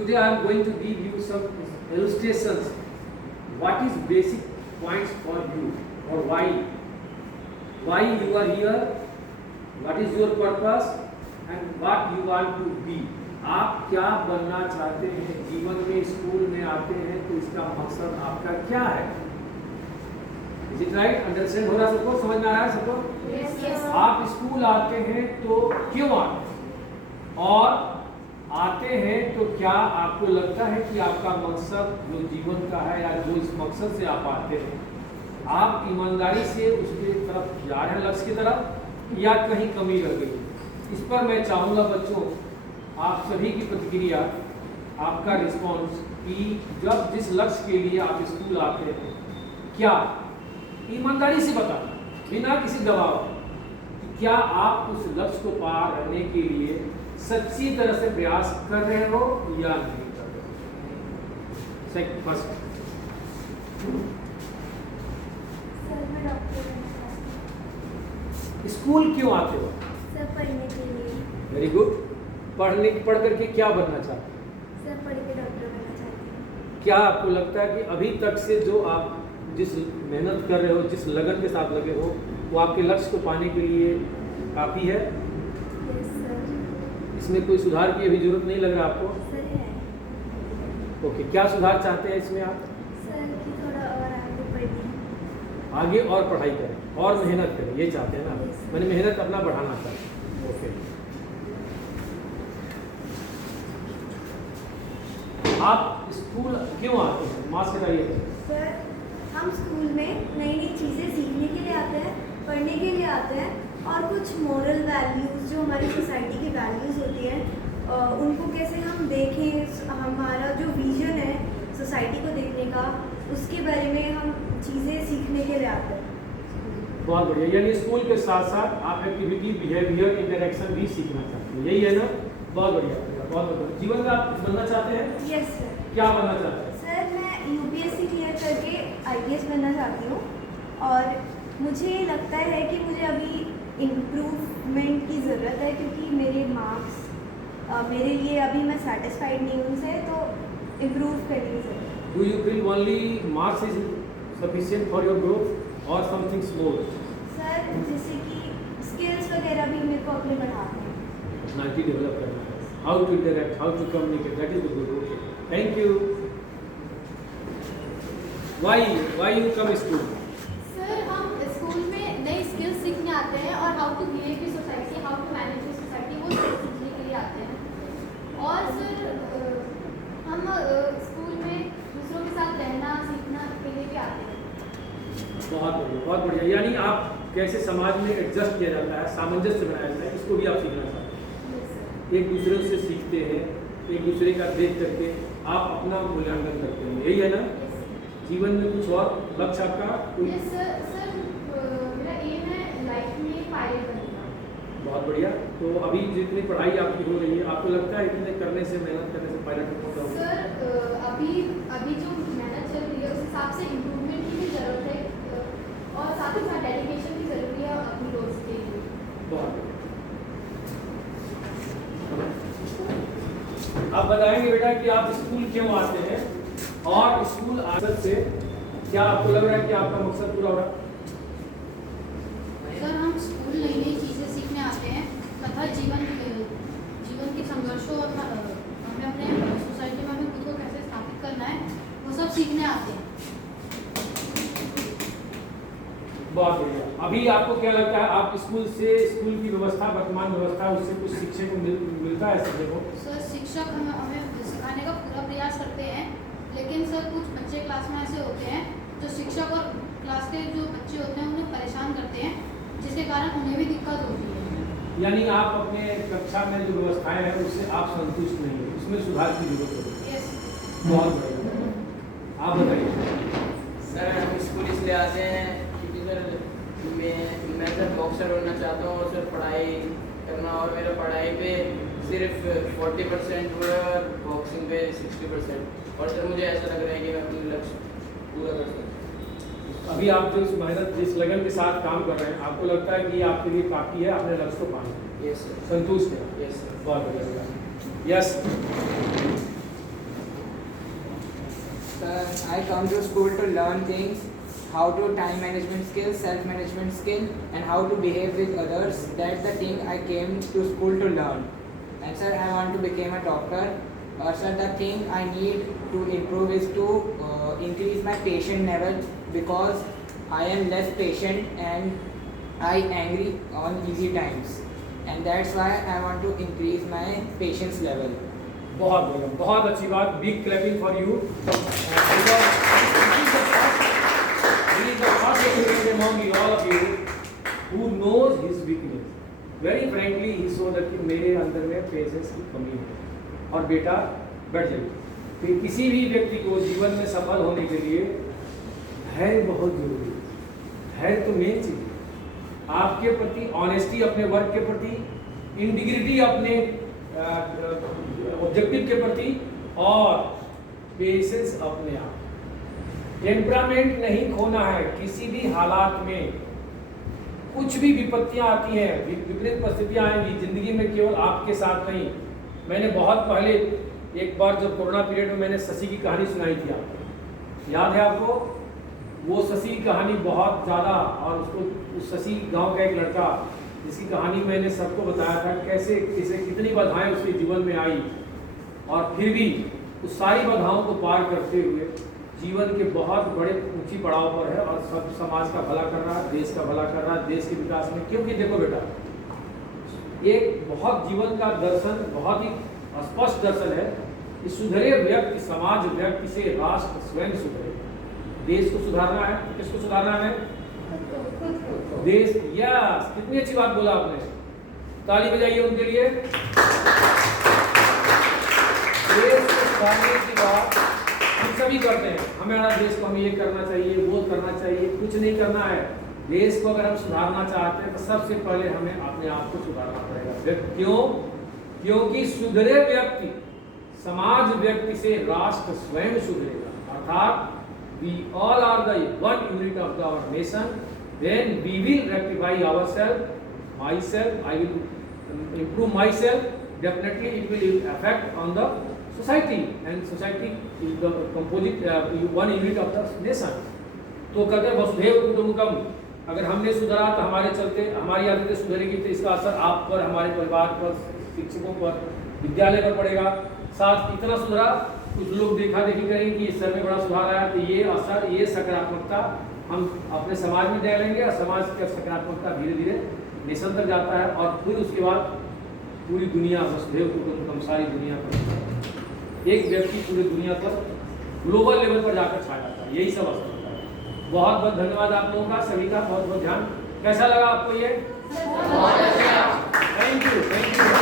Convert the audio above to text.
Today I am going to give you some illustrations. What is basic points for you, or why you are here, what is your purpose, and what you want to be. आप क्या बनना चाहते हैं जीवन में, school में आते हैं तो इसका मकसद आपका क्या है. Is it right? अंडरस्टैंड हो रहा सबको, समझ में आ रहा है सबको? Yes. आप स्कूल आते हैं तो क्यों आते हैं, और आते हैं तो क्या आपको लगता है कि आपका मकसद जो जीवन का है, या जो इस मकसद से आप आते हैं, आप ईमानदारी से उसके तरफ जा रहे हैं, लक्ष्य की तरफ, या कहीं कमी रह गई. इस पर मैं चाहूँगा बच्चों आप सभी की प्रतिक्रिया, आपका रिस्पॉन्स कि जब जिस लक्ष्य के लिए आप स्कूल आते हैं, क्या ईमानदारी से बताना, बिना किसी दबाव, क्या आप उस लक्ष्य को पार करने के लिए सच्ची तरह से प्रयास कर रहे हो या नहीं कर रहे हो. फर्स्ट, सर मैं डॉक्टर बनना चाहती हूँ. स्कूल क्यों आते हो? सर पढ़ने के लिए. Very good. पढ़ करके क्या बनना चाहते हो? सर पढ़ के डॉक्टर बनना चाहती हूँ. क्या आपको लगता है कि अभी तक से जो आप जिस मेहनत कर रहे हो, जिस लगन के साथ लगे हो, वो आपके लक्ष्य को पाने के लिए काफ़ी है? Yes sir. इसमें कोई सुधार की अभी जरूरत नहीं लग रहा आपको? सर है. ओके, क्या सुधार चाहते हैं इसमें आप? सर कि थोड़ा और आगे पढ़ी. आगे और पढ़ाई करें और मेहनत करें, ये चाहते हैं ना? Yes. मैंने मेहनत अपना बढ़ाना चाहते हैं. ओके. आप स्कूल क्यों आते हैं? मास्क हटाइए. सर हम स्कूल में नई नई चीज़ें सीखने के लिए आते हैं, पढ़ने के लिए आते हैं, और कुछ मॉरल वैल्यूज़ जो हमारी सोसाइटी की वैल्यूज़ होती हैं उनको कैसे हम देखें, हमारा जो विजन है सोसाइटी को देखने का, उसके बारे में हम चीज़ें सीखने के लिए आते हैं. बहुत बढ़िया. यानी स्कूल के साथ साथ आप एक्टिविटी, बिहेवियर, इंटरेक्शन भी सीखना चाहते हैं, यही है ना? बहुत बढ़िया, बहुत बढ़िया. जीवन में आप बनना चाहते हैं? Yes sir. क्या बनना चाहते हैं? सर मैं यूपीएससी क्लियर करके आईपीएस बनना चाहती हूँ, और मुझे लगता है कि मुझे अभी इम्प्रूवमेंट की ज़रूरत है, क्योंकि मेरे मार्क्स मेरे लिए अभी मैं सेटिस्फाइड नहीं हूँ उनसे, तो इम्प्रूव करने की ज़रूरत है. Do you feel only marks is sufficient for your growth or something more? Sir जैसे कि स्किल्स वगैरह भी मेरे को अपने बढ़ाने हैं. Personality develop करना है. How to interact, how to communicate, that is the good. Okay. Thank you. Why you come school? Sir हम स्कूल में नई स्किल्स सीखने आते हैं, और how to behave in society, how to manage in society, वो सीखने के लिए आते हैं. और सर हम स्कूल में दूसरों के साथ रहना सीखना के लिए भी आते हैं. बहुत बढ़िया, बहुत बढ़िया. यानी आप कैसे समाज में एडजस्ट किया जाता है, सामंजस्य बनाया जाता है, इसको भी आप सीखना चाहते हैं. Yes sir. एक दूसरे से सीखते हैं, एक दूसरे का देख करके आप अपना मूल्यांकन करते हैं, यही है ना? जीवन में कुछ और लक्ष्य आपका कोई? यस सर मेरा एम है लाइफ में पायलट बनना. बहुत बढ़िया. तो अभी जितनी पढ़ाई आपकी हो रही है, आपको लगता है इतने करने से, मेहनत करने से पायलट होगा? सर अभी जो मेहनत चल रही है उस हिसाब से इम्प्रूवमेंट की भी ज़रूरत है, और साथ ही साथ डेडिकेशन भी ज़रूरी है अपनी रोज़ के लिए. बहुत बढ़िया. आप बताएंगे बेटा कि आप स्कूल क्यों आते हैं, और स्कूल आदत से क्या आपको लग रहा है कि आपका मकसद पूरा हो रहा है? सर हम स्कूल नई नई चीज़ें सीखने आते हैं तथा जीवन के संघर्षों और हमें अपने सोसाइटी में हमें खुद को कैसे स्थापित करना है वो सब सीखने आते हैं. बहुत बढ़िया. अभी आपको क्या लगता है, आप स्कूल की व्यवस्था, वर्तमान व्यवस्था, उससे कुछ सीखने को मिलता है सीखने को? सर शिक्षक हमें सिखाने का पूरा प्रयास करते हैं, लेकिन सर कुछ बच्चे क्लास में ऐसे होते हैं जो शिक्षक और क्लास के जो बच्चे होते हैं उन्हें परेशान करते हैं, जिसके कारण उन्हें भी दिक्कत होती है. यानी आप अपने कक्षा में जो व्यवस्थाएं हैं उससे आप संतुष्ट नहीं है, उसमें सुधार की जरूरत है. यस. बहुत बढ़िया. आप बताइए. सर हम स्कूल इसलिए आते हैं क्योंकि सर मैं सर बॉक्सर बनना चाहता हूँ, और सर पढ़ाई करना, और मेरा पढ़ाई पे सिर्फ 40% हुआ है, बॉक्सिंग पे 60%. और सर मुझे ऐसा लग रहा है कि मैं अपने लक्ष्य पूरा कर सकता हूँ. अभी आप जो मेहनत, जिस लगन के साथ काम कर रहे हैं, आपको लगता है कि आपके लिए काफ़ी है अपने लक्ष्य को पाने? Yes sir. संतुष्ट है? Yes sir. बहुत बढ़िया. Yes. I come to school to learn things, how to time management skill, self management skill, and how to behave with others. That's the thing I came to school to learn. And sir, I want to become a doctor. Sir, the thing I need to improve is to increase my patient level, because I am less patient and I angry on easy times, and that's why I want to increase my patience level. बहुत बढ़िया, बहुत अच्छी बात. Big clapping for you. He is the first student among all of you who knows his weakness. Very frankly, he saw that कि मेरे अंदर में patience की कमी है. और बेटा बैठ जाइए. कि किसी भी व्यक्ति को जीवन में सफल होने के लिए धैर्य बहुत जरूरी है. धैर्य तो मेन चीज है. आपके प्रति ऑनेस्टी, अपने वर्क के प्रति इंटीग्रिटी, अपने ऑब्जेक्टिव के प्रति, और पेशेंस अपने आप. टेम्परामेंट नहीं खोना है. किसी भी हालात में कुछ भी विपत्तियां आती हैं, विपरीत परिस्थितियां आएंगी जिंदगी में, केवल आपके साथ नहीं. मैंने बहुत पहले एक बार जब कोरोना पीरियड में मैंने शशि की कहानी सुनाई थी आपको, याद है आपको? वो शशि की कहानी बहुत ज़्यादा, और उसको उस शशि गांव का एक लड़का जिसकी कहानी मैंने सबको बताया था, कैसे कैसे कितनी बाधाएं उसके जीवन में आई, और फिर भी उस सारी बाधाओं को पार करते हुए जीवन के बहुत बड़े ऊंची पड़ाव पर है, और सब समाज का भला कर रहा है, देश का भला कर रहा है, देश के विकास में. क्योंकि देखो बेटा, एक बहुत जीवन का दर्शन, बहुत ही स्पष्ट दर्शन है कि सुधरे व्यक्ति, समाज व्यक्ति से राष्ट्र स्वयं सुधरे. देश को सुधारना है, किसको सुधारना है? देश. यस, कितनी अच्छी बात बोला आपने. ताली बजाइए उनके लिए. देश को सुधारने की बात हम सभी करते हैं. हमारा देश को, हमें ये करना चाहिए, वो करना चाहिए. कुछ नहीं करना है. देश को अगर हम सुधारना चाहते हैं तो सबसे पहले हमें अपने आप को सुधारना पड़ेगा. क्यों? क्योंकि सुधरे व्यक्ति, समाज व्यक्ति से राष्ट्र स्वयं सुधरेगा. अर्थात we all are the one unit of our nation. Then we will rectify ourselves. Myself, I will improve myself. Definitely it will affect on the society, and society is the composite one unit of the nation. तो कहते हैं वसुधैव कुटुंबकम. अगर हमने सुधरा तो हमारे चलते हमारी आदतें सुधरेगी, तो इसका असर आप पर, हमारे परिवार पर, शिक्षकों पर, विद्यालय पर पड़ेगा. साथ इतना सुधरा, कुछ लोग देखा देखी करेंगे कि इस सर में बड़ा सुधार आया, तो ये असर, ये सकारात्मकता हम अपने समाज में डालेंगे, और समाज की सकारात्मकता धीरे धीरे नेशन तक जाता है, और फिर उसके बाद पूरी दुनिया, वसुधैव कुटुंबकम, सारी दुनिया पर एक व्यक्ति पूरी दुनिया पर ग्लोबल लेवल पर जाकर छा जाता है. यही सब असर होता है. बहुत बहुत धन्यवाद आप लोगों का, सभी का बहुत बहुत ध्यान. कैसा लगा आपको ये? Thank you, thank you.